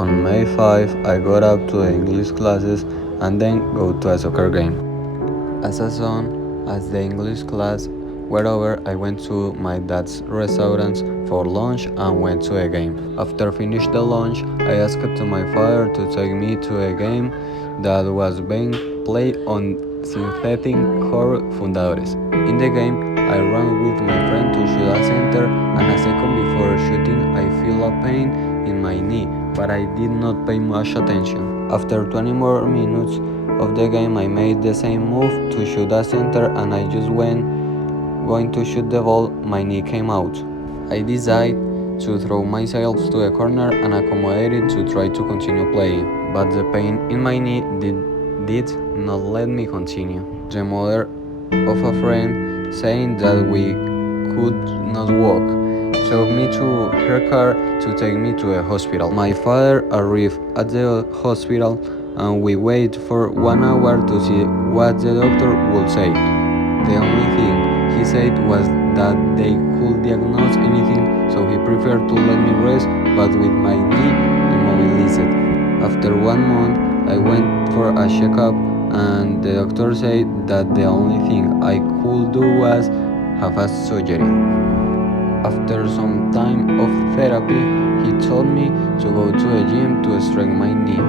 On May 5, I got up to the English classes and then go to a soccer game. As soon as the English class were over, I went to my dad's restaurant for lunch and went to a game. After finished the lunch, I asked to my father to take me to a game that was being played on synthetic court Fundadores. In the game, I ran with my friend to shoot a center, and a second before shooting, I feel a pain in my knee, but I did not pay much attention. After 20 more minutes of the game, I made the same move to shoot a center, and I just went going to shoot the ball, my knee came out. I decided to throw myself to a corner and accommodate it to try to continue playing, but the pain in my knee did not let me continue. The mother of a friend, saying that we could not walk, took me to her car to take me to a hospital. My father arrived at the hospital and we waited for 1 hour to see what the doctor would say. The only thing he said was that they could diagnose anything, so he preferred to let me rest, but with my knee immobilized. After 1 month, I went for a checkup, and the doctor said that the only thing I could do was have a surgery. After some time of therapy, he told me to go to a gym to strengthen my knee.